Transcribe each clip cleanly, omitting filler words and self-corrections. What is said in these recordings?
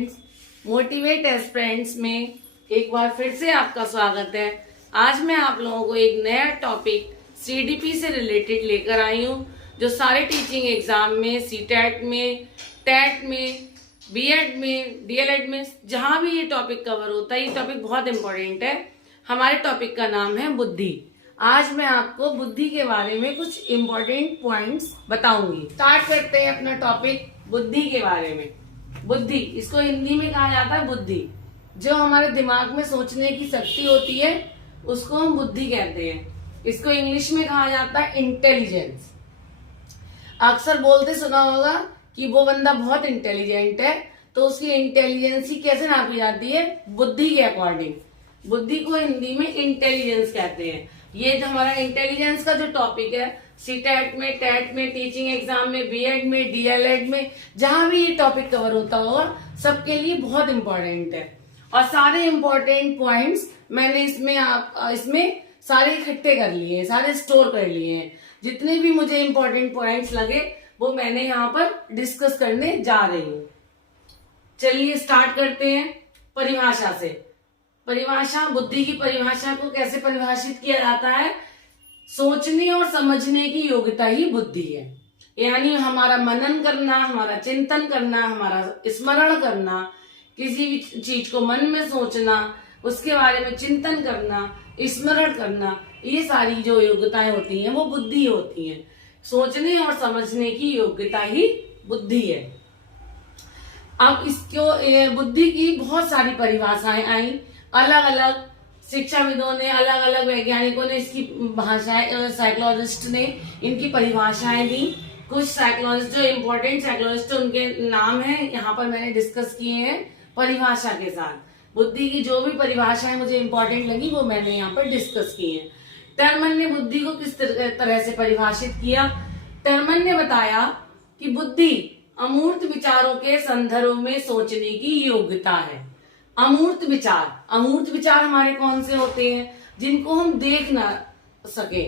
Students, motivate aspirants में एक बार फिर से आपका स्वागत है। आज मैं आप लोगों को एक नया टॉपिक सीडीपी से रिलेटेड लेकर आई हूँ, जो सारे टीचिंग एग्जाम में, सीटेट में, टेट में, बीएड में, डीएलएड में, जहां भी ये टॉपिक कवर होता है, ये टॉपिक बहुत इंपॉर्टेंट है। हमारे टॉपिक का नाम है बुद्धि। आज मैं आपको बुद्धि के बारे में कुछ इंपॉर्टेंट पॉइंट्स बताऊंगी। स्टार्ट करते हैं अपना टॉपिक बुद्धि के बारे में। बुद्धि, इसको हिंदी में कहा जाता है बुद्धि। जो हमारे दिमाग में सोचने की शक्ति होती है उसको हम बुद्धि कहते हैं। इसको इंग्लिश में कहा जाता है इंटेलिजेंस। अक्सर बोलते सुना होगा कि वो बंदा बहुत इंटेलिजेंट है, तो उसकी इंटेलिजेंसी कैसे नापी जाती है? बुद्धि के अकॉर्डिंग। बुद्धि को हिंदी में इंटेलिजेंस कहते हैं। ये जो हमारा इंटेलिजेंस का जो टॉपिक है, सीटेट में, टेट में, टीचिंग एग्जाम में, बीएड में, डीएलएड में, जहां भी ये टॉपिक कवर होता होगा, सबके लिए बहुत इंपॉर्टेंट है। और सारे इंपॉर्टेंट पॉइंट्स मैंने इसमें सारे इकट्ठे कर लिए, सारे स्टोर कर लिए हैं। जितने भी मुझे इंपॉर्टेंट पॉइंट्स लगे वो मैंने यहाँ पर डिस्कस करने जा रही हूँ। चलिए स्टार्ट करते हैं परिभाषा से। परिभाषा, बुद्धि की परिभाषा को कैसे परिभाषित किया जाता है? सोचने और समझने की योग्यता ही बुद्धि है। यानी हमारा मनन करना, हमारा चिंतन करना, हमारा स्मरण करना, किसी भी चीज को मन में सोचना, उसके बारे में चिंतन करना, स्मरण करना, ये सारी जो योग्यताएं होती हैं वो बुद्धि होती हैं। सोचने और समझने की योग्यता ही बुद्धि है। अब इसको बुद्धि की बहुत सारी परिभाषाएं आई, अलग अलग शिक्षाविदों ने, अलग अलग वैज्ञानिकों ने इसकी भाषाएं, साइकोलॉजिस्ट ने इनकी परिभाषाएं दी। कुछ साइकोलॉजिस्ट, जो इम्पोर्टेंट साइकोलॉजिस्ट, उनके नाम है यहाँ पर मैंने डिस्कस किए हैं परिभाषा के साथ। बुद्धि की जो भी परिभाषाएं मुझे इम्पोर्टेंट लगी वो मैंने यहाँ पर डिस्कस की है। टर्मन ने बुद्धि को किस तरह से परिभाषित किया? टर्मन ने बताया कि बुद्धि अमूर्त विचारों के संदर्भ में सोचने की योग्यता है। अमूर्त विचार हमारे कौन से होते हैं? जिनको हम देख ना सके,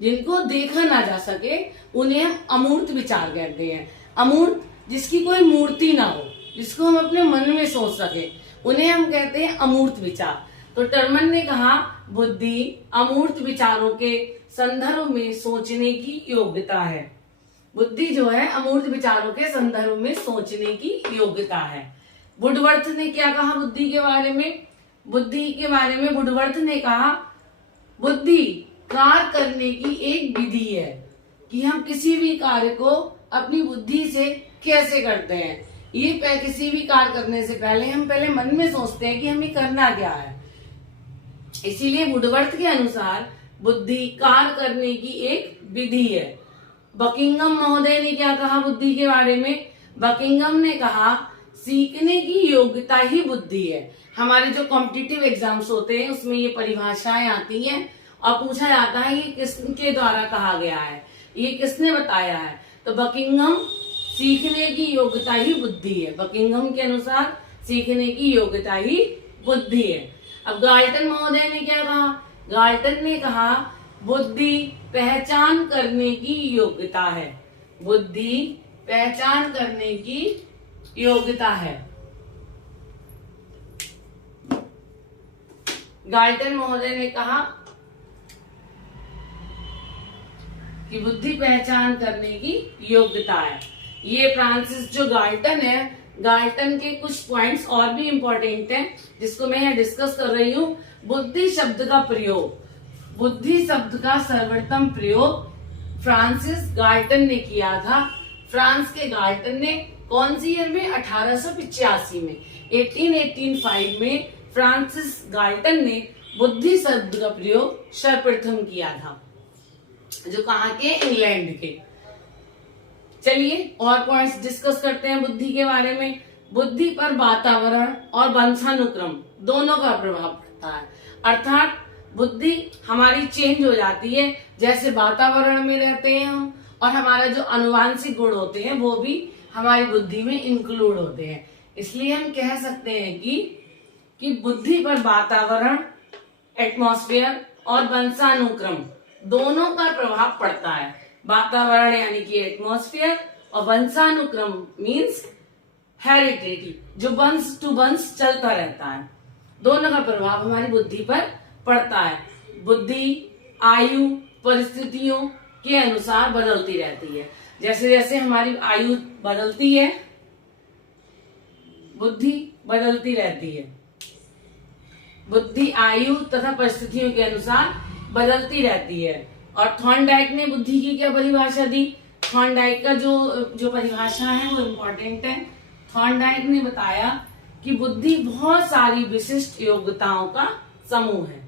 जिनको देखा ना जा सके, उन्हें हम अमूर्त विचार कहते हैं। अमूर्त, जिसकी कोई मूर्ति ना हो, जिसको हम अपने मन में सोच सके, उन्हें हम कहते हैं अमूर्त विचार। तो टर्मन ने कहा बुद्धि अमूर्त विचारों के संदर्भ में सोचने की योग्यता है। बुद्धि जो है अमूर्त विचारों के संदर्भ में सोचने की योग्यता है। वुडवर्थ ने क्या कहा बुद्धि के बारे में? बुद्धि के बारे में वुडवर्थ ने कहा बुद्धि कार्य करने की एक विधि है कि हम किसी भी कार्य को अपनी बुद्धि से कैसे करते हैं। ये किसी भी कार्य करने से पहले हम मन में सोचते हैं कि हमें करना क्या है। इसीलिए वुडवर्थ के अनुसार बुद्धि कार्य करने की एक विधि है। बकिंघम महोदय ने क्या कहा बुद्धि के बारे में? बकिंघम ने कहा सीखने की योग्यता ही बुद्धि है। हमारे जो कॉम्पिटिटिव एग्जाम्स होते हैं उसमें ये परिभाषाएं आती हैं और पूछा जाता है ये किसके द्वारा कहा गया है, ये किसने बताया है? तो बकिंघम सीखने की योग्यता ही बुद्धि है। बकिंघम के अनुसार सीखने की योग्यता ही बुद्धि है। अब गाल्टन महोदय ने क्या कहा? गाल्टन ने कहा बुद्धि पहचान करने की योग्यता है। बुद्धि पहचान करने की योग्यता है। गाल्टन महोदय ने कहा कि बुद्धि पहचान करने की योग्यता है। ये फ्रांसिस जो गाल्टन है, गाल्टन के कुछ पॉइंट्स और भी इंपॉर्टेंट हैं जिसको मैं यहाँ डिस्कस कर रही हूँ। बुद्धि शब्द का प्रयोग, बुद्धि शब्द का सर्वोत्तम प्रयोग फ्रांसिस गाल्टन ने किया था। फ्रांस के गाल्टन ने कौन सी ईयर में? 1885 में, 1885 में फ्रांसिस गाल्टन ने बुद्धि शब्द का प्रयोग सर्वप्रथम किया था, जो कहाँ के? इंग्लैंड के। चलिए और पॉइंट्स डिस्कस करते हैं बुद्धि के बारे में। बुद्धि पर वातावरण और वंशानुक्रम दोनों का प्रभाव पड़ता है। अर्थात बुद्धि हमारी चेंज हो जाती है, जैसे वातावरण में रहते हैं हम, और हमारा जो आनुवांशिक गुण होते हैं वो भी हमारी बुद्धि में इंक्लूड होते हैं। इसलिए हम कह सकते हैं कि बुद्धि पर वातावरण, एटमॉस्फेयर और वंशानुक्रम दोनों का प्रभाव पड़ता है। वातावरण यानी कि एटमॉस्फेयर और वंशानुक्रम मीन्स हेरिडिटी, जो वंश टू वंश चलता रहता है। दोनों का प्रभाव हमारी बुद्धि पर पड़ता है। बुद्धि आयु परिस्थितियों के अनुसार बदलती रहती है। जैसे जैसे हमारी आयु बदलती है, बुद्धि बदलती रहती है। बुद्धि आयु तथा परिस्थितियों के अनुसार बदलती रहती है। और थॉर्नडाइक ने बुद्धि की क्या परिभाषा दी? थॉर्नडाइक का जो परिभाषा है वो इम्पोर्टेंट है। थॉर्नडाइक ने बताया कि बुद्धि बहुत सारी विशिष्ट योग्यताओं का समूह है।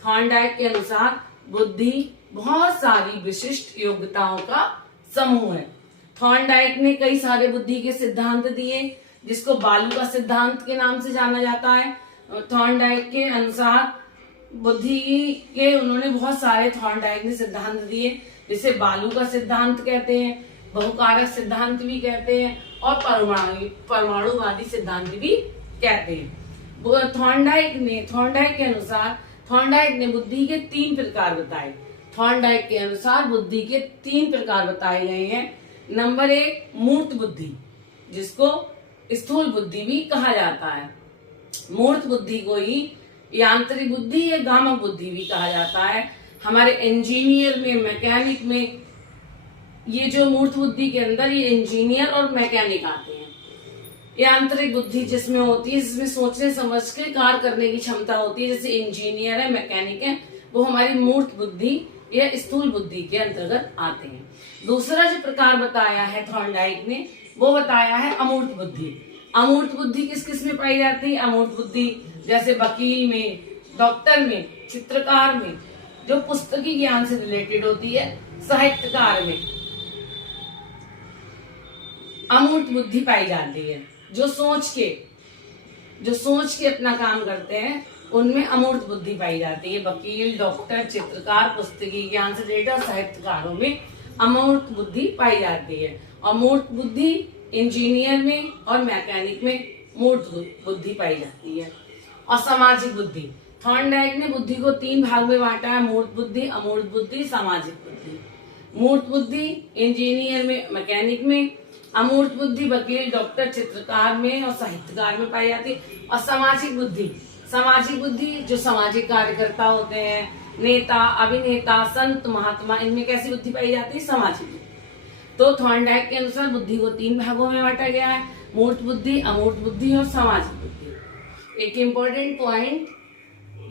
थॉर्नडाइक के अनुसार बुद्धि बहुत सारी विशिष्ट योग्यताओं का समूह है। थॉर्नडाइक ने कई सारे बुद्धि के सिद्धांत दिए, जिसको बालू का सिद्धांत के नाम से जाना जाता है। थॉर्नडाइक के अनुसार बुद्धि के उन्होंने बहुत सारे थॉर्नडाइक ने सिद्धांत दिए, जिसे बालू का सिद्धांत कहते हैं, बहुकारक सिद्धांत भी कहते हैं और परमाणुवादी सिद्धांत भी कहते हैं। थॉर्नडाइक के अनुसार थॉर्नडाइक ने बुद्धि के 3 प्रकार बताए। थॉर्नडाइक के अनुसार बुद्धि के 3 प्रकार बताए गए हैं। नंबर 1 मूर्त बुद्धि, जिसको स्थूल बुद्धि भी कहा जाता है। मूर्त बुद्धि को ही यांत्रिक बुद्धि या गामक बुद्धि भी कहा जाता है। हमारे इंजीनियर में, मैकेनिक में ये जो मूर्त बुद्धि के अंदर ये इंजीनियर और मैकेनिक आते हैं। यांत्रिक बुद्धि जिसमें होती है, जिसमें सोचने समझ के कार्य करने की क्षमता होती है, जैसे इंजीनियर है, मैकेनिक है, वो हमारी मूर्त बुद्धि या स्थूल बुद्धि के अंतर्गत आते हैं। दूसरा जो प्रकार बताया है थॉर्नडाइक ने, वो बताया है अमूर्त बुद्धि। अमूर्त बुद्धि किस किस में पाई जाती है? अमूर्त बुद्धि जैसे वकील में, डॉक्टर में, चित्रकार में, जो पुस्तकीय ज्ञान से रिलेटेड होती है, साहित्यकार में अमूर्त बुद्धि पाई जाती है। जो सोच के अपना काम करते हैं, उनमें अमूर्त बुद्धि पाई जाती है। वकील, डॉक्टर, चित्रकार, पुस्तकीय ज्ञान से रिलेटेड साहित्यकारों में अमूर्त बुद्धि पाई जाती है। अमूर्त बुद्धि इंजीनियर में और मैकेनिक में मूर्त बुद्धि पाई जाती है। और सामाजिक बुद्धि, थॉर्नडाइक ने बुद्धि को 3 भाग में बांटा है: मूर्त बुद्धि, अमूर्त बुद्धि, सामाजिक बुद्धि। मूर्त बुद्धि इंजीनियर में, मैकेनिक में, अमूर्त बुद्धि वकील, डॉक्टर, चित्रकार में और साहित्यकार में पाई जाती है। और सामाजिक बुद्धि जो सामाजिक कार्यकर्ता होते हैं, नेता, अभिनेता, संत, महात्मा, इनमें कैसी बुद्धि पाई जाती है? सामाजिक बुद्धि। तो थॉर्नडाइक के अनुसार बुद्धि को 3 भागों में बांटा गया है: मूर्त बुद्धि, अमूर्त बुद्धि और सामाजिक बुद्धि। एक इम्पोर्टेंट पॉइंट,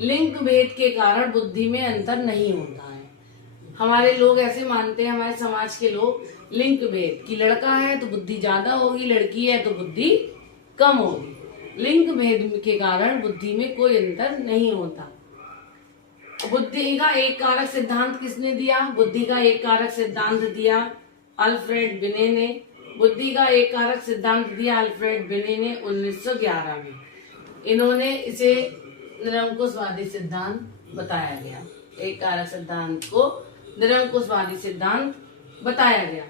लिंग भेद के कारण बुद्धि में अंतर नहीं होता है। हमारे लोग ऐसे मानते हैं, हमारे समाज के लोग, लिंग भेद कि लड़का है तो बुद्धि ज्यादा होगी, लड़की है तो बुद्धि कम होगी। लिंग भेद के कारण बुद्धि में कोई अंतर नहीं होता। बुद्धि का एक कारक सिद्धांत किसने दिया? बुद्धि का एक कारक सिद्धांत दिया अल्फ्रेड बिने ने। बुद्धि का एक कारक सिद्धांत दिया अल्फ्रेड बिने ने 1911 में। इन्होंने इसे निरंकुशवादी सिद्धांत बताया गया। एक कारक सिद्धांत को निरंकुशवादी सिद्धांत बताया गया।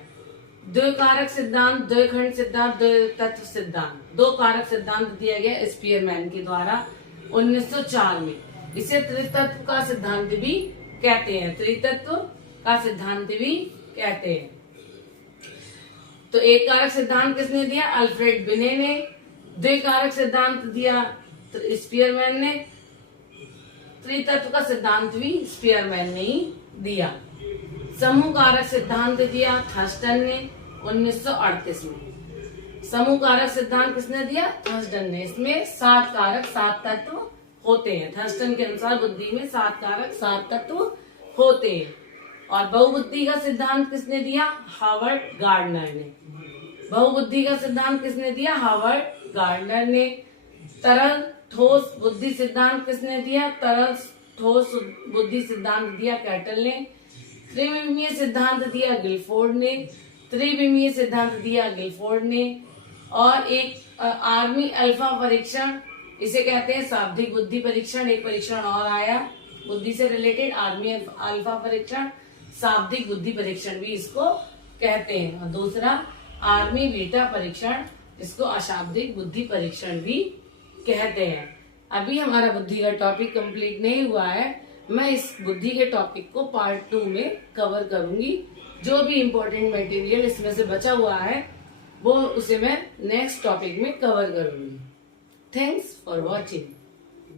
द्वैकारक सिद्धांत, द्वैखंड सिद्धांत, द्वैतत्व सिद्धांत, 2 कारक सिद्धांत दिया गया स्पीयरमैन के द्वारा 1904 में। इसे त्रितत्व का सिद्धांत भी कहते हैं। त्रितत्व का सिद्धांत भी कहते हैं। तो एक कारक सिद्धांत किसने दिया? अल्फ्रेड बिने ने। द्वैकारक सिद्धांत दिया स्पीयरमैन ने। त्रितत्व का सिद्धांत भी स्पीयरमैन ने ही दिया। समूह कारक सिद्धांत दिया थर्स्टन ने 1938 में। समूह कारक सिद्धांत किसने दिया? थर्स्टन ने। इसमें 7 कारक 7 तत्व होते हैं। थर्स्टन के अनुसार बुद्धि में 7 कारक 7 तत्व होते हैं। और बहुबुद्धि का सिद्धांत किसने दिया? हावर्ड गार्डनर ने। बहुबुद्धि का सिद्धांत किसने दिया? हावर्ड गार्डनर ने। तरल ठोस बुद्धि सिद्धांत किसने दिया? तरल ठोस बुद्धि सिद्धांत दिया कैटल ने। त्रिविमीय सिद्धांत दिया गिलफोर्ड ने। त्रिविमीय सिद्धांत दिया गिलफोर्ड ने। और एक आर्मी अल्फा परीक्षण, इसे कहते हैं शाब्दिक बुद्धि परीक्षण। एक परीक्षण और आया बुद्धि से रिलेटेड, आर्मी अल्फा परीक्षण, शाब्दिक बुद्धि परीक्षण भी इसको कहते हैं। और दूसरा आर्मी बीटा परीक्षण, इसको अशाब्दिक बुद्धि परीक्षण भी कहते हैं। अभी हमारा बुद्धि का टॉपिक कंप्लीट नहीं हुआ है। मैं इस बुद्धि के टॉपिक को पार्ट 2 में कवर करूंगी। जो भी इम्पोर्टेंट मटेरियल इसमें से बचा हुआ है वो उसे मैं नेक्स्ट टॉपिक में कवर करूंगी। Thanks for watching.